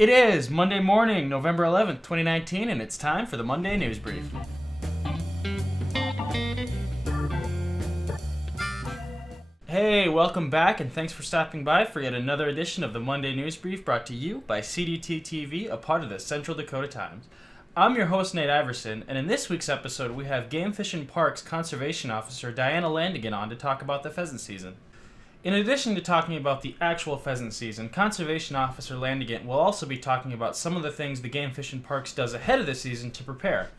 It is Monday morning, November 11th, 2019, and it's time for the Monday News Brief. Hey, welcome back, and thanks for stopping by for yet another edition of the Monday News Brief brought to you by CDTTV, a part of the Central Dakota Times. I'm your host, Nate Iverson, and in this week's episode, we have Game Fish and Parks Conservation Officer Diana Landegent on to talk about the pheasant season. In addition to talking about the actual pheasant season, Conservation Officer Landegent will also be talking about some of the things the Game Fish and Parks does ahead of the season to prepare.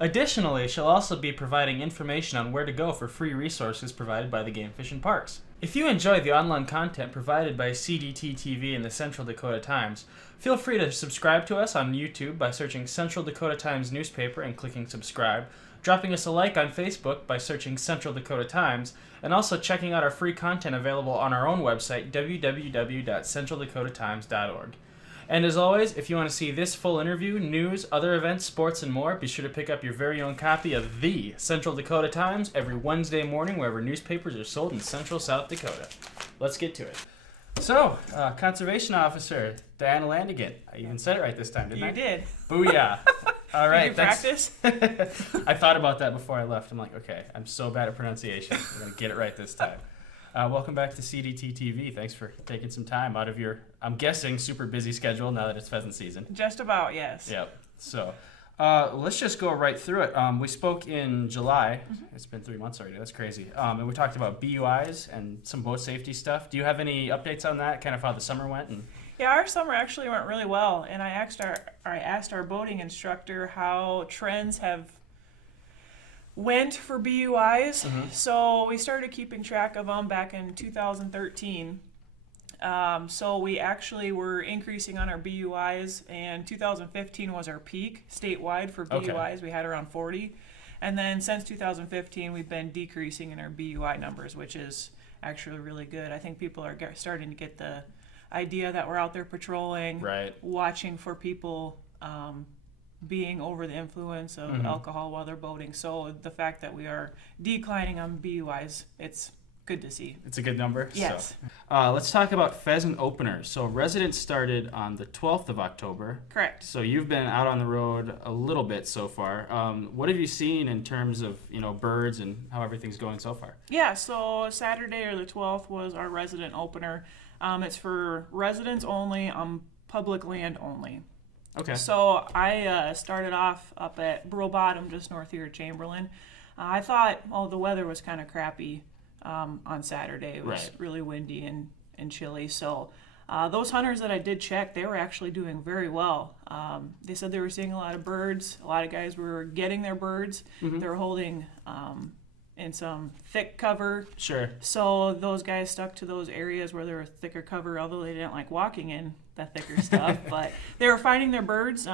Additionally, she'll also be providing information on where to go for free resources provided by the Game Fish and Parks. If you enjoy the online content provided by CDTTV and the Central Dakota Times, feel free to subscribe to us on YouTube by searching Central Dakota Times newspaper and clicking subscribe, dropping us a like on Facebook by searching Central Dakota Times, and also checking out our free content available on our own website, www.centraldakotatimes.org. And as always, if you want to see this full interview, news, other events, sports, and more, be sure to pick up your very own copy of the Central Dakota Times every Wednesday morning wherever newspapers are sold in Central South Dakota. Let's get to it. So, Conservation Officer Diana Landegent. I even said it right this time, didn't I? You did. Booyah. All right. Did you practice? I thought about that before I left. I'm like, okay, I'm so bad at pronunciation. I'm going to get it right this time. Welcome back to CDTTV. Thanks for taking some time out of your, I'm guessing, super busy schedule now that it's pheasant season. Just about, yes. Yep. So let's just go right through it. We spoke in July. Mm-hmm. It's been 3 months already. That's crazy. And we talked about BUIs and some boat safety stuff. Do you have any updates on that, kind of how the summer went? Yeah, our summer actually went really well. And I asked our boating instructor how trends have went for BUIs. Mm-hmm. So we started keeping track of them back in 2013. So we actually were increasing on our BUIs, and 2015 was our peak statewide for BUIs. Okay. We had around 40. And then since 2015, we've been decreasing in our BUI numbers, which is actually really good. I think people are starting to get the idea that we're out there patrolling, right, watching for people being over the influence of alcohol while they're boating. So the fact that we are declining on BUIs, it's good to see. It's a good number? Yes. So, let's talk about pheasant openers. So residents started on the 12th of October. Correct. So you've been out on the road a little bit so far. What have you seen in terms of, birds and how everything's going so far? Yeah, so Saturday or the 12th was our resident opener. It's for residents only, on public land only. Okay. So I started off up at Burl Bottom, just north here of Chamberlain. I thought, the weather was kind of crappy on Saturday. It was really windy and chilly. So those hunters that I did check, they were actually doing very well. They said they were seeing a lot of birds. A lot of guys were getting their birds. Mm-hmm. They were holding in some thick cover. Sure. So those guys stuck to those areas where there was thicker cover, although they didn't like walking in that thicker stuff. But they were finding their birds.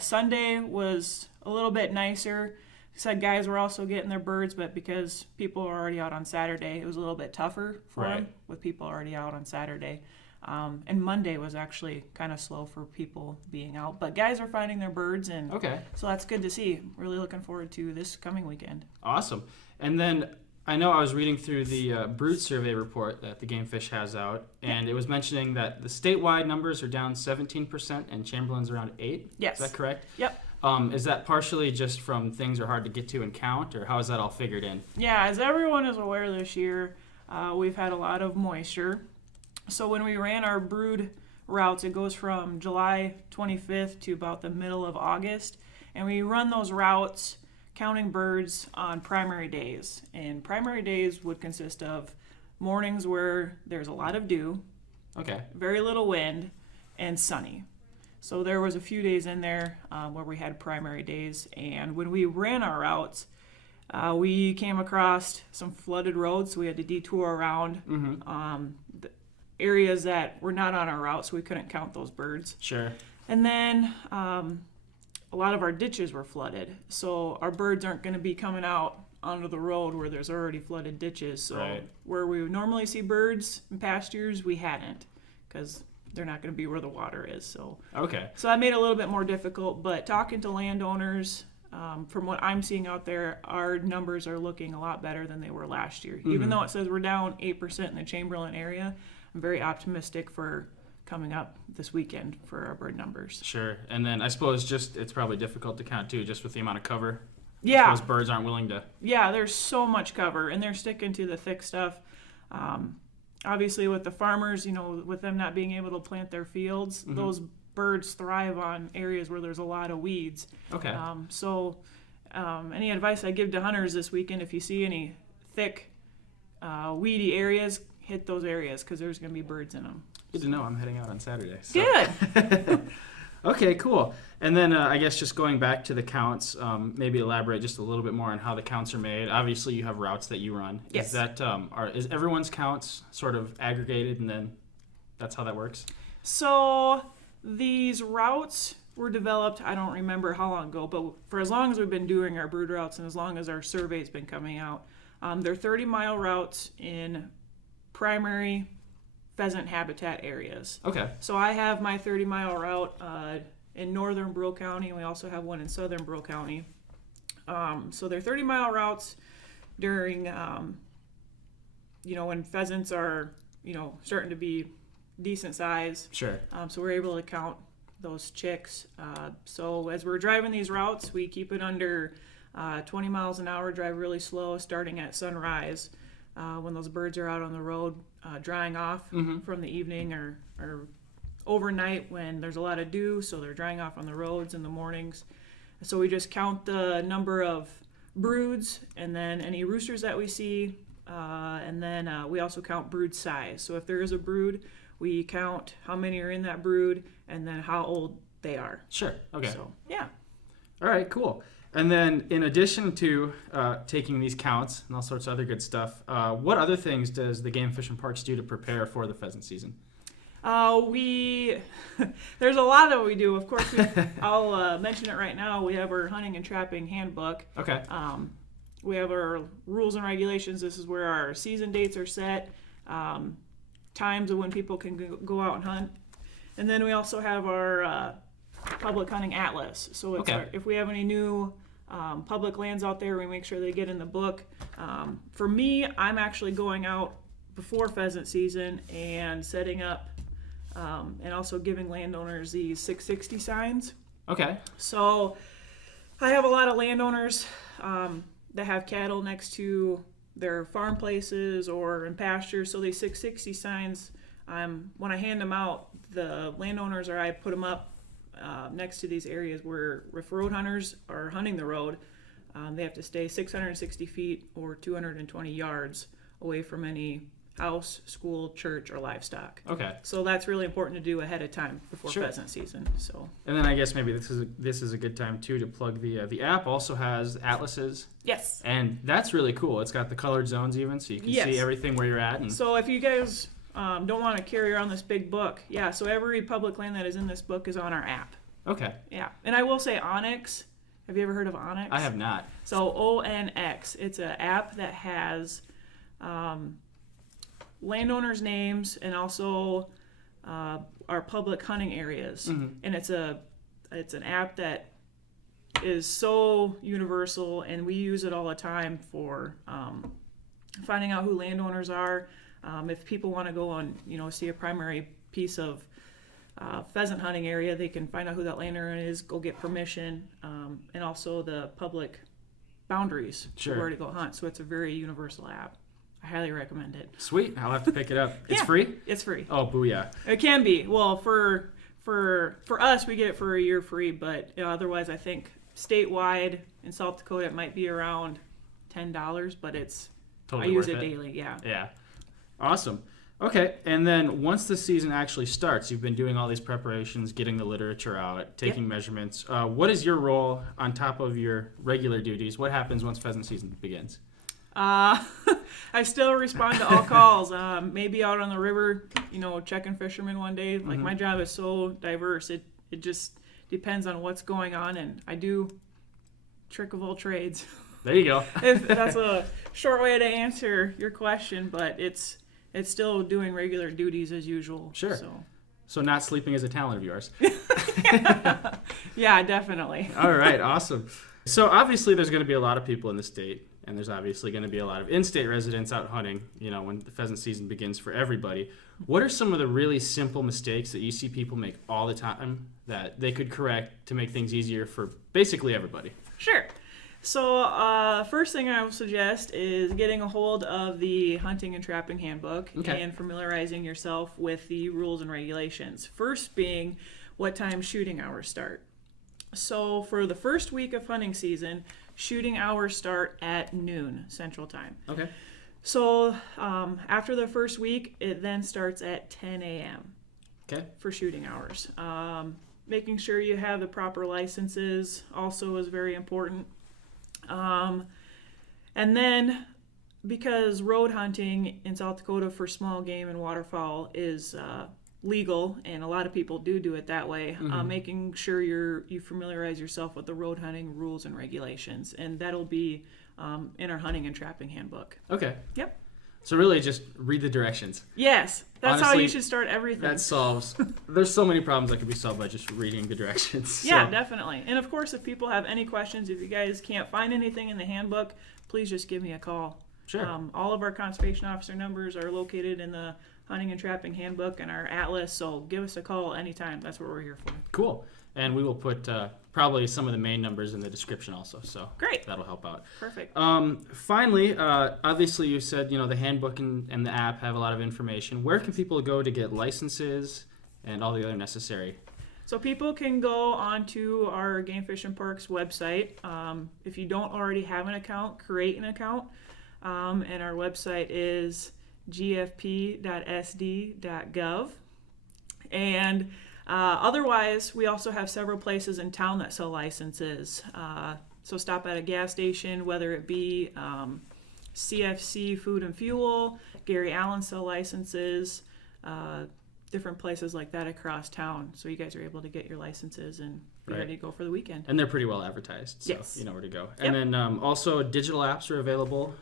Sunday was a little bit nicer. Said guys were also getting their birds, but because people were already out on Saturday, it was a little bit tougher for them with people already out on Saturday. And Monday was actually kind of slow for people being out. But guys are finding their birds, and so that's good to see. Really looking forward to this coming weekend. Awesome. And then I know I was reading through the brood survey report that the Game Fish has out, and it was mentioning that the statewide numbers are down 17% and Chamberlain's around 8%. Yes. Is that correct? Yep. Is that partially just from things are hard to get to and count, or how is that all figured in? Yeah, as everyone is aware this year, we've had a lot of moisture. So when we ran our brood routes, it goes from July 25th to about the middle of August. And we run those routes counting birds on primary days. And primary days would consist of mornings where there's a lot of dew, very little wind, and sunny. So there was a few days in there where we had primary days. And when we ran our routes, we came across some flooded roads, so we had to detour around the areas that were not on our route, so we couldn't count those birds. Sure. And then a lot of our ditches were flooded, so our birds aren't going to be coming out onto the road where there's already flooded ditches. So where we would normally see birds in pastures, we hadn't, because they're not going to be where the water is. So that made it a little bit more difficult. But talking to landowners, from what I'm seeing out there, our numbers are looking a lot better than they were last year. Mm-hmm. Even though it says we're down 8% in the Chamberlain area, I'm very optimistic for coming up this weekend for our bird numbers. Sure. And then I suppose it's probably difficult to count too, just with the amount of cover. Yeah. Those birds aren't willing to. Yeah, there's so much cover, and they're sticking to the thick stuff. Obviously, with the farmers, with them not being able to plant their fields, those birds thrive on areas where there's a lot of weeds. Okay. Any advice I give to hunters this weekend, if you see any thick, weedy areas, hit those areas because there's going to be birds in them. Good to know. I'm heading out on Saturday. So. Good. Okay, cool. And then I guess just going back to the counts, maybe elaborate just a little bit more on how the counts are made. Obviously, you have routes that you run. Yes. Is that is everyone's counts sort of aggregated, and then that's how that works? So these routes were developed, I don't remember how long ago, but for as long as we've been doing our brood routes and as long as our survey's been coming out, they're 30-mile routes in primary pheasant habitat areas. Okay. So I have my 30-mile route in northern Breaux County, and we also have one in southern Breaux County. So they're 30-mile routes during, when pheasants are, starting to be decent size. Sure. So we're able to count those chicks. So as we're driving these routes, we keep it under 20 miles an hour, drive really slow, starting at sunrise when those birds are out on the road drying off from the evening or overnight when there's a lot of dew, so they're drying off on the roads in the mornings. So we just count the number of broods and then any roosters that we see, and then we also count brood size. So if there is a brood, we count how many are in that brood and then how old they are. Sure. Okay. So, yeah. All right, cool. And then in addition to taking these counts and all sorts of other good stuff, what other things does the Game Fish and Parks do to prepare for the pheasant season? There's a lot that we do. Of course, I'll mention it right now. We have our hunting and trapping handbook. Okay. We have our rules and regulations. This is where our season dates are set, times of when people can go out and hunt. And then we also have our public hunting atlas. So it's if we have any new public lands out there, we make sure they get in the book. For me, I'm actually going out before pheasant season and setting up and also giving landowners these 660 signs. Okay. So I have a lot of landowners that have cattle next to their farm places or in pastures. So these 660 signs, when I hand them out, the landowners or I put them up next to these areas where if road hunters are hunting the road, they have to stay 660 feet or 220 yards away from any house, school, church, or livestock. Okay. So that's really important to do ahead of time before Sure. pheasant season. So. And then I guess maybe this is a good time too to plug the app. Also has atlases. Yes. And that's really cool. It's got the colored zones even, so you can see everything where you're at. And so if you guys don't want to carry around this big book, so every public land that is in this book is on our app. Okay. Yeah, and I will say Onyx. Have you ever heard of Onyx? I have not. So ONX. It's an app that has landowners' names and also our public hunting areas. And it's an app that is so universal, and we use it all the time for finding out who landowners are. If people want to go on, see a primary piece of pheasant hunting area, they can find out who that landowner is, go get permission, and also the public boundaries for where to go hunt. So it's a very universal app. I highly recommend it. Sweet. I'll have to pick it up. It's free? It's free. Oh, booyah. It can be. Well, for us, we get it for a year free, but otherwise I think statewide in South Dakota it might be around $10, but it's totally I use worth it daily. Yeah. Awesome. Okay, and then once the season actually starts, you've been doing all these preparations, getting the literature out, taking measurements. What is your role on top of your regular duties? What happens once pheasant season begins? I still respond to all calls. Maybe out on the river, checking fishermen one day. Like my job is so diverse. It just depends on what's going on, and I do trick of all trades. There you go. That's a short way to answer your question, but it's still doing regular duties as usual. Sure. So not sleeping is a talent of yours. Yeah, definitely. All right, awesome. So obviously there's going to be a lot of people in the state and there's obviously going to be a lot of in-state residents out hunting, when the pheasant season begins for everybody. What are some of the really simple mistakes that you see people make all the time that they could correct to make things easier for basically everybody? Sure. So first thing I will suggest is getting a hold of the hunting and trapping handbook and familiarizing yourself with the rules and regulations. First being what time shooting hours start. So for the first week of hunting season, shooting hours start at noon Central Time. Okay. So after the first week, it then starts at 10 a.m. Okay. For shooting hours. Making sure you have the proper licenses also is very important. And then, because road hunting in South Dakota for small game and waterfowl is legal, and a lot of people do it that way, making sure you familiarize yourself with the road hunting rules and regulations, and that'll be in our hunting and trapping handbook. Okay. Yep. So really just read the directions. Yes, that's Honestly, how you should start everything. That solves, there's so many problems that could be solved by just reading the directions. Yeah, definitely. And of course, if people have any questions, if you guys can't find anything in the handbook, please just give me a call. Sure. All of our conservation officer numbers are located in the hunting and trapping handbook and our atlas, so give us a call anytime. That's what we're here for. Cool. And we will put probably some of the main numbers in the description also, so great. That'll help out. Perfect. Finally, obviously you said the handbook and the app have a lot of information. Where can people go to get licenses and all the other necessary? So people can go onto our Game Fish and Parks website. If you don't already have an account, create an account. And our website is gfp.sd.gov. And otherwise, we also have several places in town that sell licenses. So stop at a gas station, whether it be CFC Food and Fuel, Gary Allen sell licenses, different places like that across town. So you guys are able to get your licenses and be ready to go for the weekend. And they're pretty well advertised, so yes. You know where to go. Yep. And then also digital apps are available.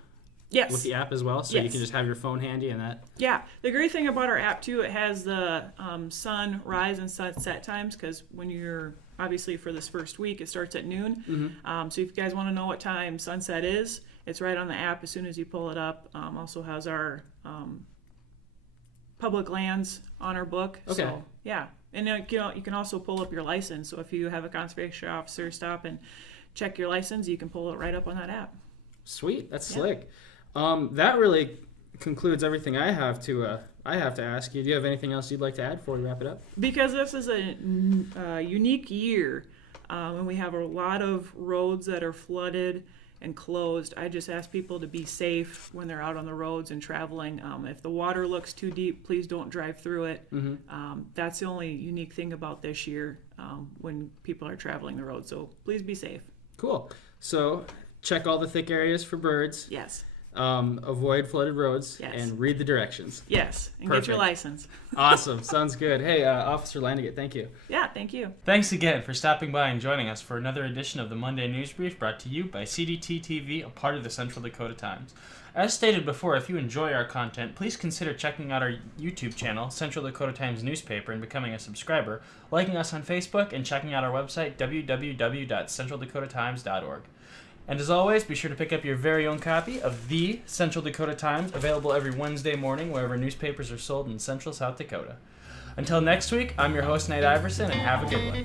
Yes. With the app as well, so yes. You can just have your phone handy and that. Yeah. The great thing about our app, too, it has the sunrise and sunset times, because when you're, obviously for this first week, it starts at noon. Mm-hmm. So if you guys want to know what time sunset is, it's right on the app as soon as you pull it up. Also has our public lands on our book. Okay. So, yeah. And you can also pull up your license. So if you have a conservation officer stop and check your license, you can pull it right up on that app. Sweet. That's slick. That really concludes everything I have to ask you. Do you have anything else you'd like to add before we wrap it up? Because this is a unique year, and we have a lot of roads that are flooded and closed, I just ask people to be safe when they're out on the roads and traveling. If the water looks too deep, please don't drive through it. That's the only unique thing about this year when people are traveling the road. So please be safe. Cool. So check all the thick areas for birds. Yes. Avoid flooded roads, yes. And read the directions. Yes, and Perfect. Get your license. Awesome. Sounds good. Hey, Officer Landegent, thank you. Yeah, thank you. Thanks again for stopping by and joining us for another edition of the Monday News Brief brought to you by CDTTV, a part of the Central Dakota Times. As stated before, if you enjoy our content, please consider checking out our YouTube channel, Central Dakota Times Newspaper, and becoming a subscriber, liking us on Facebook, and checking out our website, www.centraldakotatimes.org. And as always, be sure to pick up your very own copy of the Central Dakota Times, available every Wednesday morning wherever newspapers are sold in Central South Dakota. Until next week, I'm your host, Nate Iverson, and have a good one.